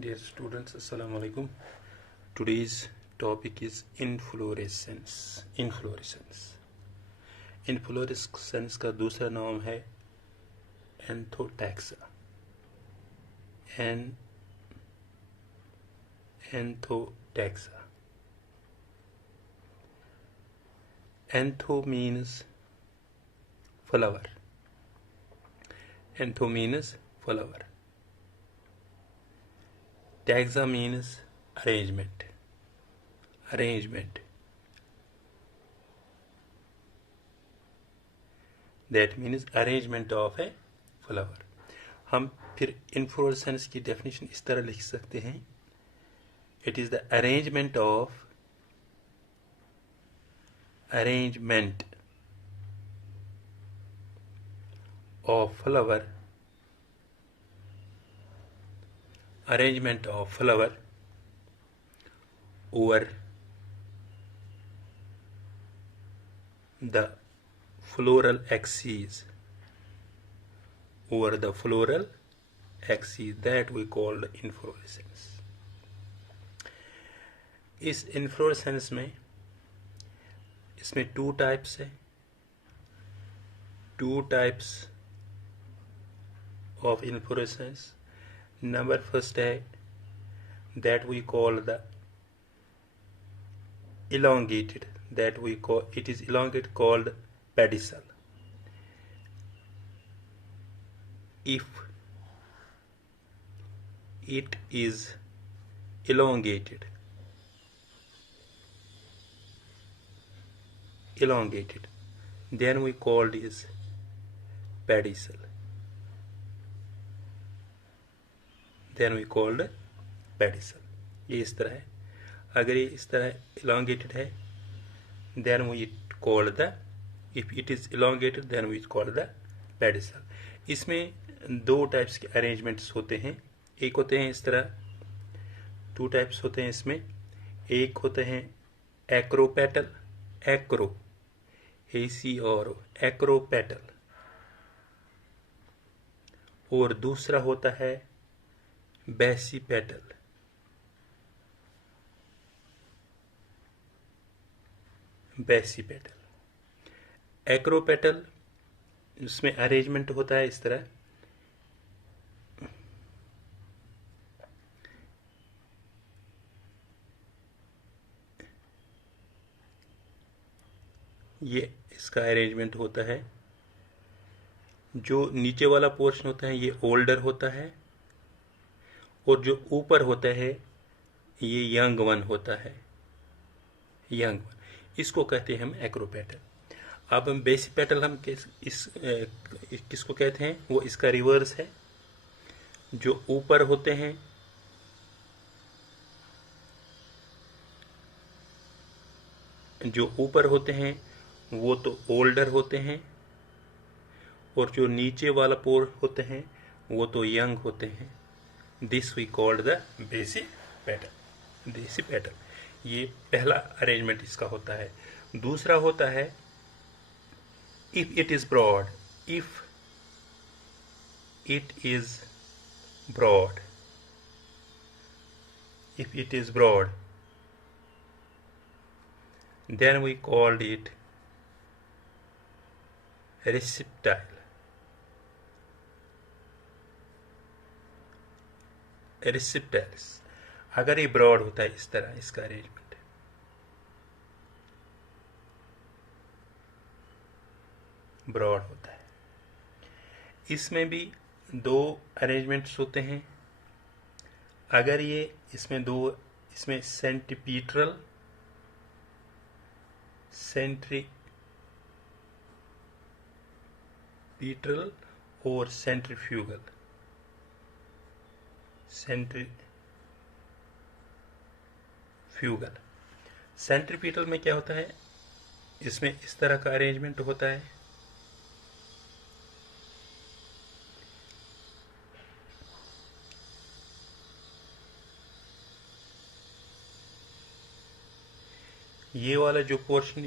Dear students, Assalamu alaikum. Today's topic is inflorescence. Inflorescence का दूसरा नाम है एंथोटैक्सा. Anthotexia. Antho means flower. Antho means flower. Taxa means arrangement. That means arrangement of a flower. हम फिर inflorescence की definition इस तरह लिख सकते हैं. It is the arrangement of flower over the floral axis. That we call inflorescence. इस inflorescence में इसमें two types है. Two types of inflorescence. Number first है that we call the elongated. It is elongated, called pedicel. If it is elongated, then we call this pedicel. ये इस तरह है. अगर ये इस तरह elongated है, then we call the, if it is elongated, then we call the pedicel. इसमें दो टाइप्स के अरेंजमेंट्स होते हैं. एक होते हैं इस तरह, टू टाइप्स होते हैं इसमें. एक होते हैं एक्रोपेटल, एक्रोपेटल, और दूसरा होता है बेसिपेटल. एक्रोपेटल इसमें अरेंजमेंट होता है इस तरह. ये इसका अरेंजमेंट होता है. जो नीचे वाला पोर्शन होता है ये ओल्डर होता है, और जो ऊपर होता है ये यंग वन होता है. इसको कहते हैं हम एक्रोपेटल. अब हम बेसिपेटल हम किसको कहते हैं, वो इसका रिवर्स है. जो ऊपर होते हैं वो तो ओल्डर होते हैं, और जो नीचे वाला पोर होते हैं वो तो यंग होते हैं. This we called the basipetal. ये पहला अरेंजमेंट इसका होता है. दूसरा होता है if it is broad, then we called it रेसिप्टाइल्स. अगर ये ब्रॉड होता है इस तरह, इसका अरेंजमेंट ब्रॉड होता है. इसमें भी दो अरेंजमेंट्स होते हैं. अगर ये इसमें सेंट्रीपीटल और सेंट्रीफ्यूगल. सेंट्रीपीटल में क्या होता है, इसमें इस तरह का अरेंजमेंट होता है. ये वाला जो पोर्शन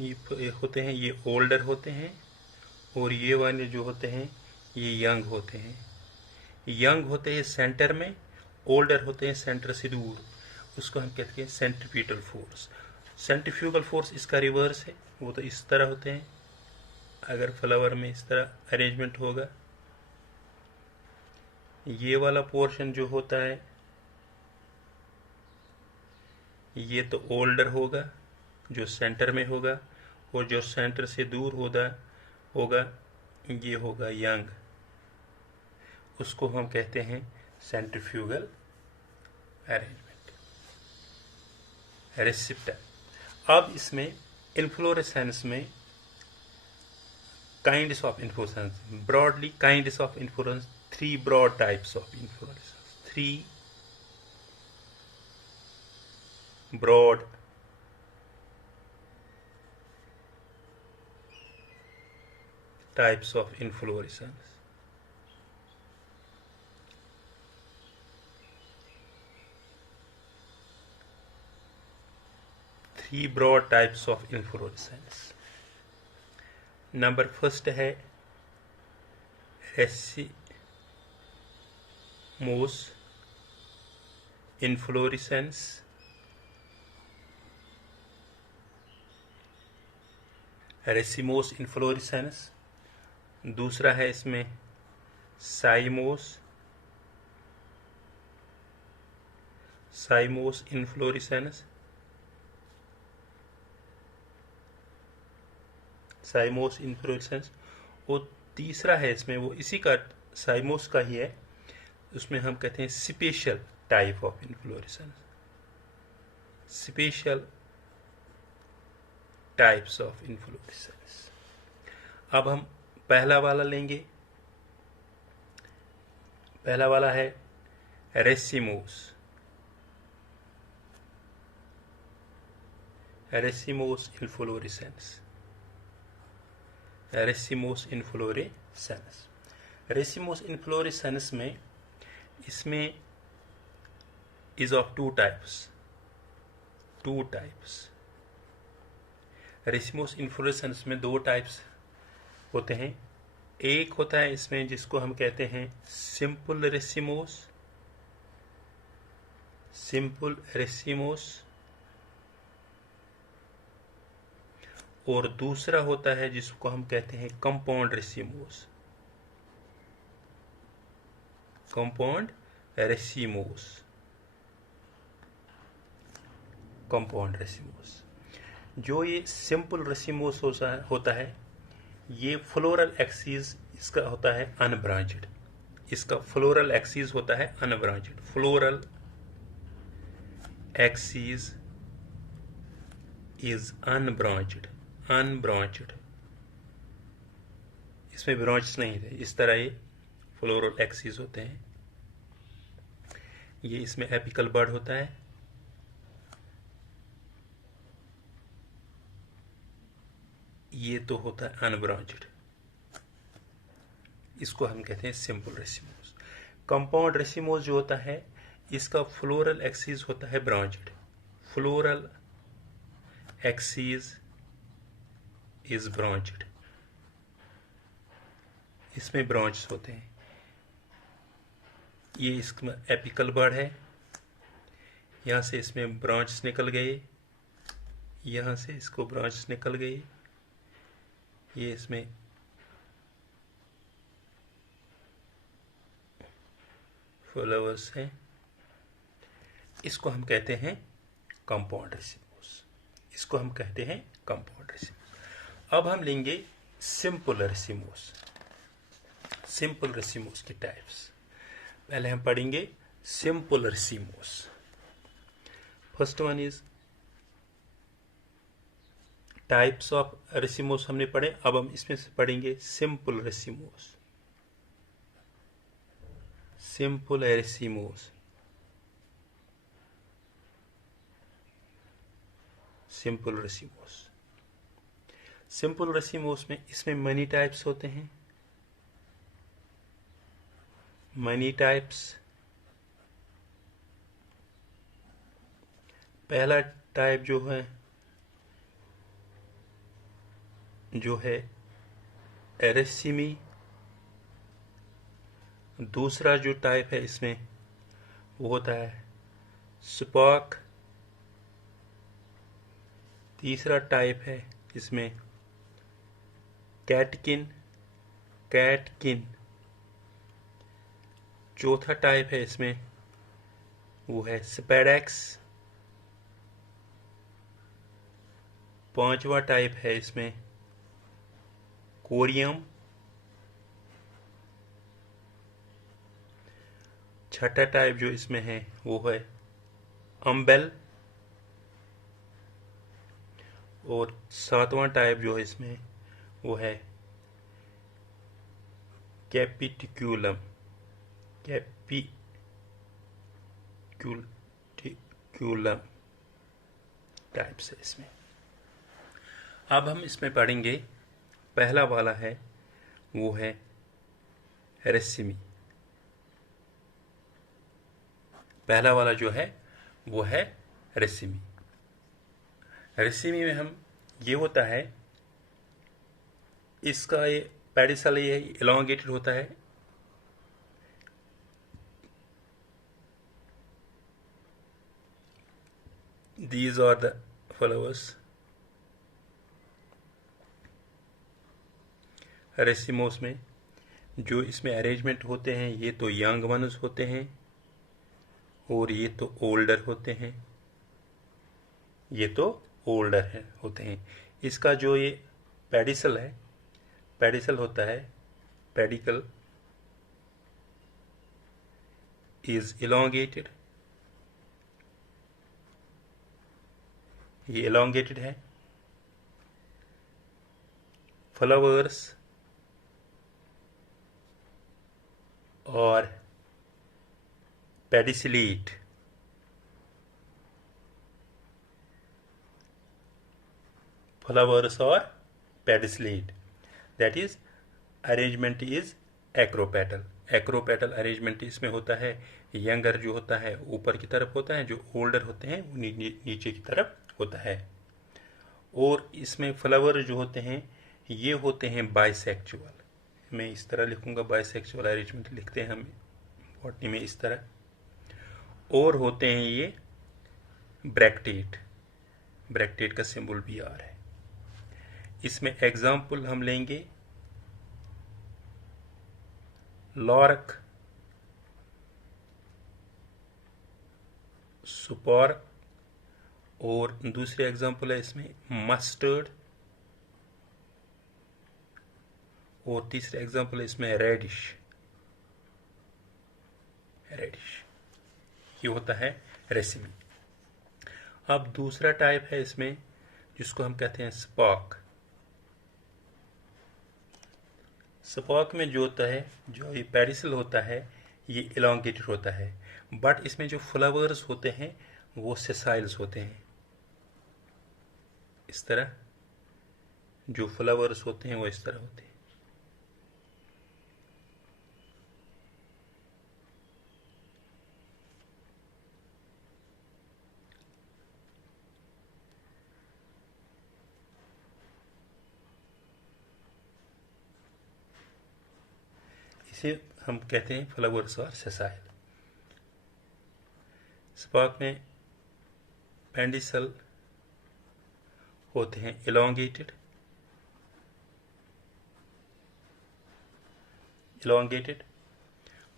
होते हैं ये ओल्डर होते हैं, और ये वाले जो होते हैं ये यंग होते हैं. यंग होते हैं सेंटर में, ओल्डर होते हैं सेंटर से दूर, उसको हम कहते हैं सेंट्रीपिटल फोर्स। सेंट्रीफ्यूगल फोर्स इसका रिवर्स है, वो तो इस तरह होते हैं। अगर फ्लावर में इस तरह अरेंजमेंट होगा, ये वाला पोर्शन जो होता है ये तो ओल्डर होगा, जो सेंटर में होगा, और जो सेंटर से दूर होगा ये होगा यंग, उसको हम कहते हैं सेंट्रीफ्यूगल अरेंजमेंट। रिसेप्टर। अब इसमें इन्फ्लोरेसेंस में kinds of inflorescence, broadly kinds of inflorescence, 3 broad types of inflorescence, 3 broad types of inflorescence. Three broad types of inflorescence. Number first है रेसिमोस इन्फ्लोरेसेंस, रेसिमोस इन्फ्लोरेसेंस। दूसरा है इसमें साइमोस इन्फ्लोरेसेंस, साइमोस इन्फ्लोरेसेंस। और तीसरा है इसमें, वो इसी का साइमोस का ही है, उसमें हम कहते हैं special type of inflorescence, special types of inflorescence. अब हम पहला वाला लेंगे, पहला वाला है रेसिमोस इन्फ्लोरेसेंस। रेसिमोस इन्फ्लोरेसेंस में इसमें is of two types. Racemose inflorescence में 2 टाइप्स होते हैं। एक होता है इसमें जिसको हम कहते हैं सिंपल रेसिमोस, और दूसरा होता है जिसको हम कहते हैं कंपाउंड रेसिमोस। जो ये सिंपल रेसिमोस होता है, ये फ्लोरल एक्सिस इसका होता है अनब्रांचड, फ्लोरल एक्सिस इज अनब्रांचड, इसमें ब्रांच नहीं थे, इस तरह ये फ्लोरल एक्सिस होते हैं। ये इसमें एपिकल बड होता है, ये तो होता है अनब्रांचड, इसको हम कहते हैं सिंपल रेसिमोस। कंपाउंड रेसिमोस जो होता है, इसका फ्लोरल एक्सिस होता है branched, floral axis is branched, इसमें ब्रांच होते हैं। ये इसमें एपिकल बड है, यहाँ से इसमें ब्रांच निकल गए, यहाँ से इसको ब्रांच निकल गई, ये इसमें फ्लावर्स हैं, इसको हम कहते हैं कंपाउंड रेसिमोस, अब हम लेंगे सिंपल रेसिमोस के टाइप्स। पहले हम पढ़ेंगे simple racemose. First one is types of racemose हमने पढ़े, अब हम इसमें से पढ़ेंगे सिंपल रेसिमोस। सिंपल रेसिमोस में इसमें मनी टाइप्स होते हैं, पहला टाइप जो है एरेसिमी, दूसरा जो टाइप है इसमें वो होता है स्पॉक। तीसरा टाइप है इसमें कैटकिन। कैटकिन। चौथा टाइप है इसमें वो है स्पैडेक्स। पांचवा टाइप है इसमें कोरियम। छठा टाइप जो इसमें है वो है अम्बेल। और सातवां टाइप जो है इसमें वो है कैपिटिक्यूलम। कैपिटिक्यूलम टाइप्स है इसमें। अब हम इसमें पढ़ेंगे, पहला वाला है वो है रेसिमी। पहला वाला जो है वो है रेसिमी। रेसिमी में हम ये होता है, इसका ये पेडिसल ये इलोंगेटेड होता है। These are the flowers. Racemose में जो इसमें अरेंजमेंट होते हैं ये तो यंग वंस होते हैं और ये तो ओल्डर होते हैं। ये तो ओल्डर है होते हैं। इसका जो ये पेडिसल है, पेडिसल होता है, पेडिकल इज इलोंगेटेड। ये इलोंगेटेड है। फ्लावर्स और पेडिसिलेट। फ्लावर्स और pedicellate, that is arrangement is acropetal. Acropetal arrangement इसमें होता है। यंगर जो होता है ऊपर की तरफ होता है, जो ओल्डर होते हैं नीचे की तरफ होता है। और इसमें फ्लावर जो होते हैं ये होते हैं बाइसेक्चुअल। मैं इस तरह लिखूंगा, बाइसेक्चुअल अरेंजमेंट लिखते हैं हम बॉटनी में इस तरह। और होते हैं ये ब्रैक्टेट। ब्रैक्टेट का सिंबल भी आर है। इसमें एग्जाम्पल हम लेंगे लॉरक, सुपॉर्क, और दूसरे एग्जाम्पल है इसमें मस्टर्ड, और तीसरे एग्जाम्पल है इसमें रेडिश। रेडिश ये होता है रेसिमी। अब दूसरा टाइप है इसमें जिसको हम कहते हैं स्पॉक। स्पॉक में जो होता है, जो ये पेडिसल होता है ये इलोंगेटेड होता है, बट इसमें जो फ्लावर्स होते हैं वो सेसाइल्स होते हैं। इस तरह जो फ्लावर्स होते हैं वो इस तरह होते हैं। इसे हम कहते हैं फ्लावर्स और सेसाइल। स्पॉक में पेडिसल होते हैं इलोंगेटेड। इलोंगेटेड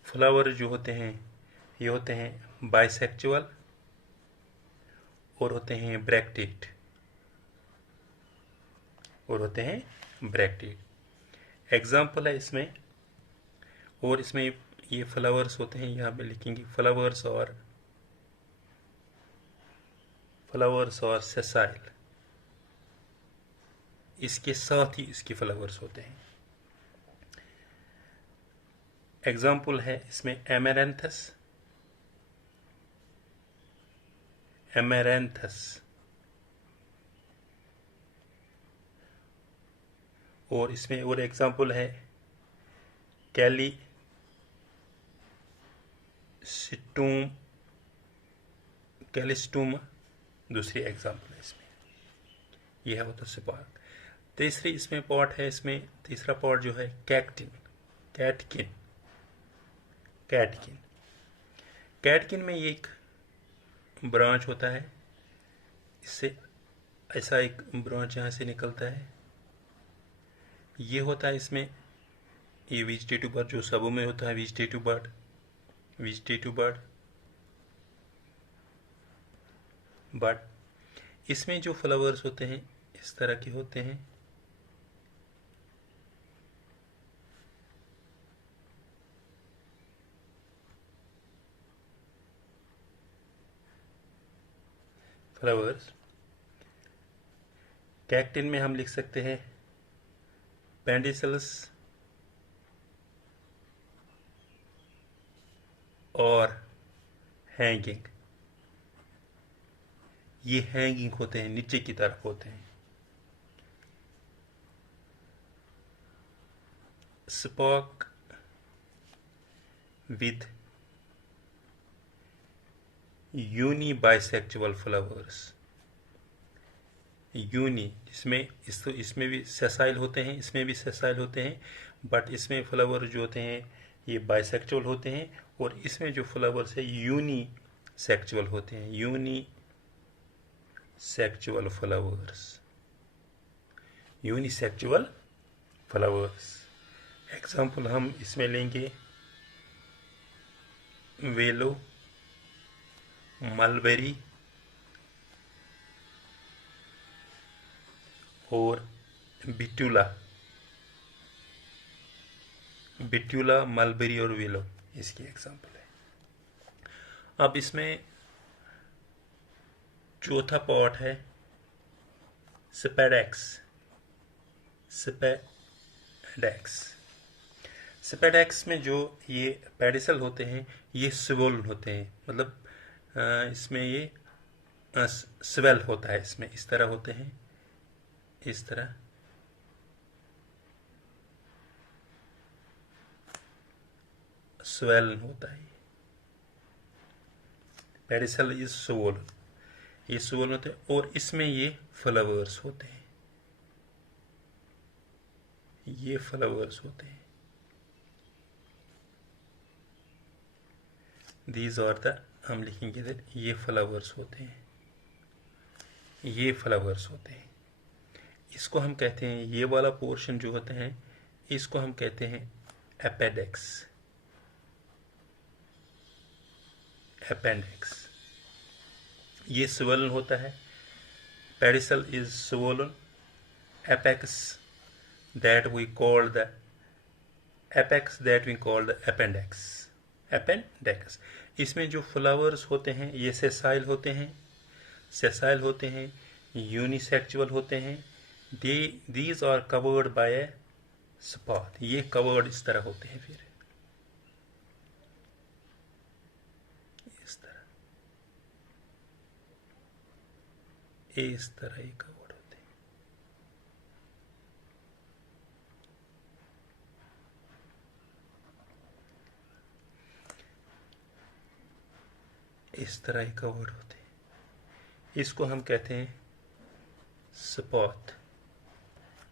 फ्लावर जो होते हैं ये होते हैं बाइसेक्चुअल और होते हैं ब्रैक्टेट, और होते हैं ब्रैक्टेट। एग्जाम्पल है इसमें, और इसमें ये फ्लावर्स होते हैं, यहाँ पे लिखेंगे फ्लावर्स और सेसाइल। इसके साथ ही इसके फ्लावर्स होते हैं। एग्जाम्पल है इसमें एमेरेंथस। एमेरेंथस, और इसमें और एग्जाम्पल है कैलिस्टूम। दूसरी एग्जाम्पल है इसमें। यह है वो तो स्पॉक। तीसरी इसमें पॉट है, इसमें तीसरा पॉट जो है कैटकिन। कैटकिन कैटकिन में एक ब्रांच होता है, इससे ऐसा एक ब्रांच यहाँ से निकलता है, ये होता है इसमें, ये वेजिटेटिव बर्ड जो सबों में होता है, वेजिटेटिव बर्ड, बट इसमें जो फ्लावर्स होते हैं इस तरह के होते हैं। फ्लावर्स कैक्टिन में हम लिख सकते हैं पेडिसल्स और हैंगिंग। ये हैंगिंग होते हैं, नीचे की तरफ होते हैं। Spike with uni bisexual flowers. Uni, इसमें भी सेसाइल होते हैं, इसमें भी सेसाइल होते हैं, बट इसमें फ्लावर जो होते हैं ये बाइसेक्चुअल होते हैं, और इसमें जो फ्लावर्स है यूनी सेक्चुअल होते हैं, unisexual flowers, unisexual flowers. Example हम इसमें लेंगे वेलो, मलबेरी और बिट्यूला, मलबेरी और वेलो इसकी एग्जाम्पल है। अब इसमें चौथा पॉट है स्पेडेक्स। स्पेडेक्स में जो ये पेडिसल होते हैं ये स्वेलन होते हैं, मतलब इसमें ये स्वेल होता है, इसमें इस तरह होते हैं, इस तरह स्वेलन होता है। पेडिसल इज स्वोलन, ये स्वोलन होते हैं, और इसमें ये फ्लावर्स होते हैं, ये फ्लावर्स होते हैं। दीज आर द, हम लिखेंगे इधर, ये फ्लावर्स होते हैं, ये फ्लावर्स होते हैं। इसको हम कहते हैं, ये वाला पोर्शन जो होते हैं इसको हम कहते हैं अपेंडिक्स। ये स्वोलन होता है, pedicel is swollen, apex that we call the appendix। इसमें जो फ्लावर्स होते हैं ये सेसाइल होते हैं, यूनिसेक्चुअल होते हैं। These are covered by a spot, ये कवर्ड इस तरह होते हैं, फिर इस तरह ये कवर्ड होते हैं। इस तरह ही कवर्ड होते हैं, इसको हम कहते हैं स्पॉट,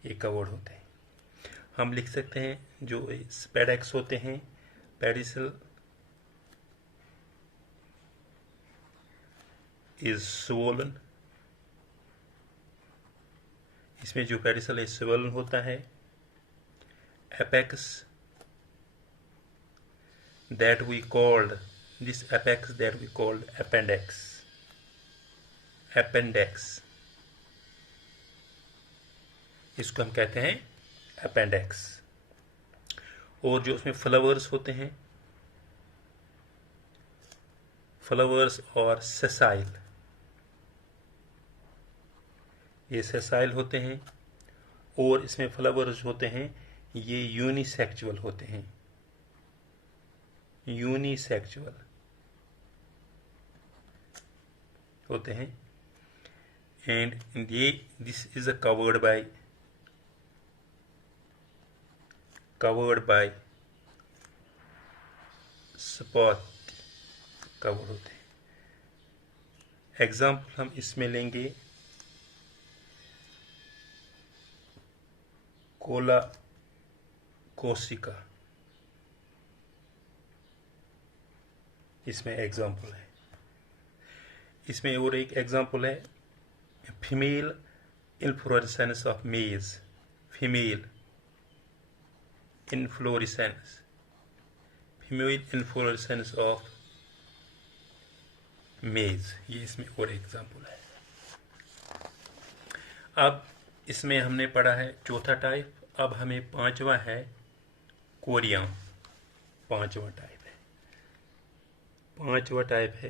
ये कवर्ड होते हैं। हम लिख सकते हैं जो स्पेडेक्स होते हैं, पेडिसल इज स्वोलन, इसमें जो पेडिसल है स्वोलन होता है। Apex that we called, this apex that we called appendix, इसको हम कहते हैं अपेंडिक्स। और जो उसमें फ्लावर्स होते हैं, फ्लावर्स और सेसाइल, ये सेसाइल होते हैं, और इसमें फ्लावर्स होते हैं ये यूनिसेक्चुअल होते हैं, यूनिसेक्चुअल होते हैं। एंड ये this is covered by spot, cover होते हैं। एग्जाम्पल हम इसमें लेंगे कोला कोसिका, इसमें एग्जाम्पल है। इसमें और एक एग्जाम्पल है, फीमेल इन्फ्लोरेसेंस ऑफ मेज, female inflorescence, female inflorescence of मेज, ये इसमें और एग्जाम्पल है। अब इसमें हमने पढ़ा है चौथा टाइप, अब हमें पांचवा है कोरियम। पांचवा टाइप है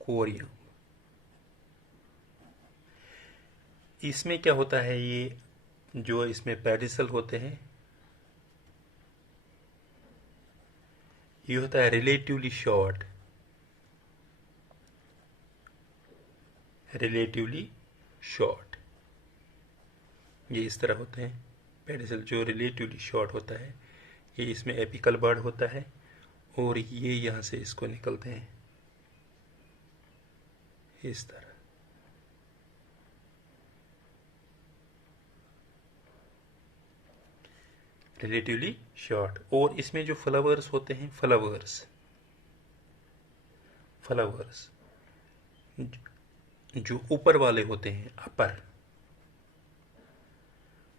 कोरियम। इसमें क्या होता है, ये जो इसमें पेडिसल होते हैं, ये होता है रिलेटिवली शॉर्ट, रिलेटिवली शॉर्ट, ये इस तरह होते हैं पेडिसल जो रिलेटिवली शॉर्ट होता है। ये इसमें एपिकल बर्ड होता है और ये यहाँ से इसको निकलते हैं इस तरह। Relatively short. और इसमें जो फ्लावर्स होते हैं, फ्लावर्स जो ऊपर वाले होते हैं, अपर,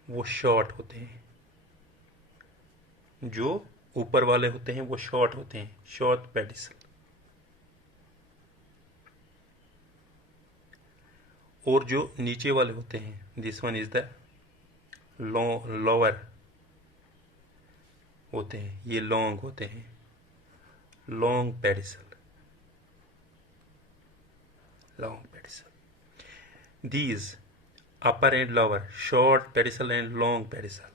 वो शॉर्ट होते हैं। जो ऊपर वाले होते हैं वो शॉर्ट होते हैं, शॉर्ट पेडिसल। और जो नीचे वाले होते हैं, this one is the lower होते हैं, ये लॉन्ग होते हैं, long pedicel, long pedicel. These upper and lower, short pedicel and long pedicel,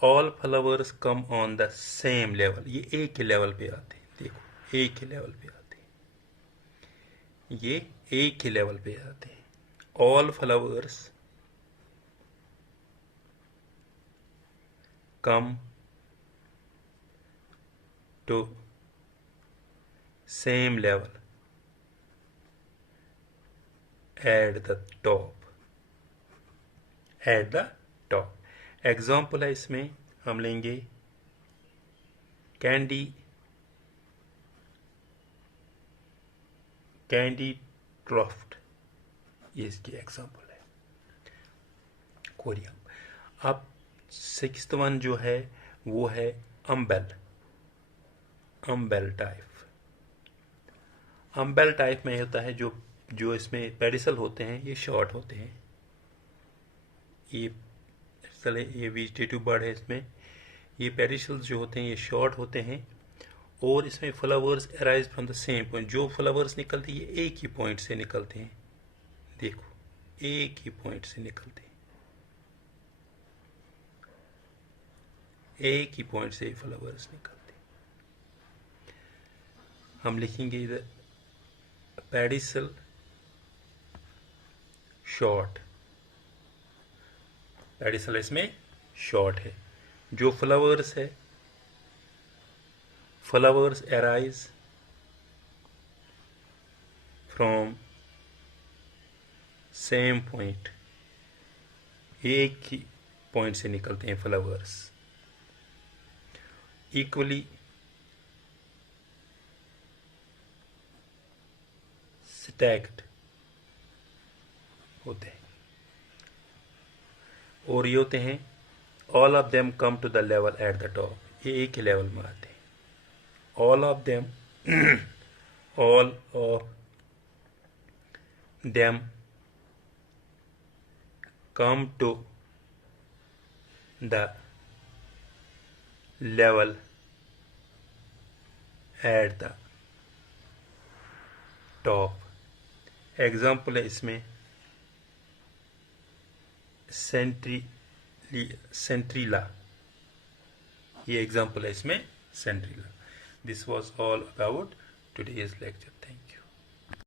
all flowers come on the same level। ये एक ही लेवल पे आते हैं, देखो एक ही लेवल पे आते हैं, ये एक ही लेवल पे आते हैं। all flowers come to same level at the top, at the top। Example है इसमें हम लेंगे कैंडी ड्राफ्ट, ये इसकी एग्जाम्पल है कोरियम। अब सिक्स्थ वन जो है वो है अम्बेल टाइप। अम्बेल टाइप में होता है जो इसमें पेडिसल होते हैं ये शॉर्ट होते हैं। ये वेजिटेटिव बर्ड है, इसमें ये पेडिसल्स जो होते हैं ये शॉर्ट होते हैं। और इसमें flowers arise from the same point, जो फ्लावर्स निकलते हैं ये एक ही पॉइंट से निकलते हैं, देखो एक ही पॉइंट से निकलते हैं, एक ही पॉइंट से फ्लावर्स निकलते हैं। हम लिखेंगे इधर पेडिसल शॉर्ट, पेडिसल इसमें शॉर्ट है। जो फ्लावर्स है, flowers arise from same point, एक ही पॉइंट से निकलते हैं फ्लावर्स, इक्वली स्टैक्ड होते हैं। और ये होते हैं all of them come to the level at the top, ये एक ही लेवल में आते हैं। ऑल ऑफ देम come to the level at the top। Example है इसमें सेंट्रीला, ये एग्जाम्पल है इसमें सेंट्रीला। This was all about today's lecture. Thank you.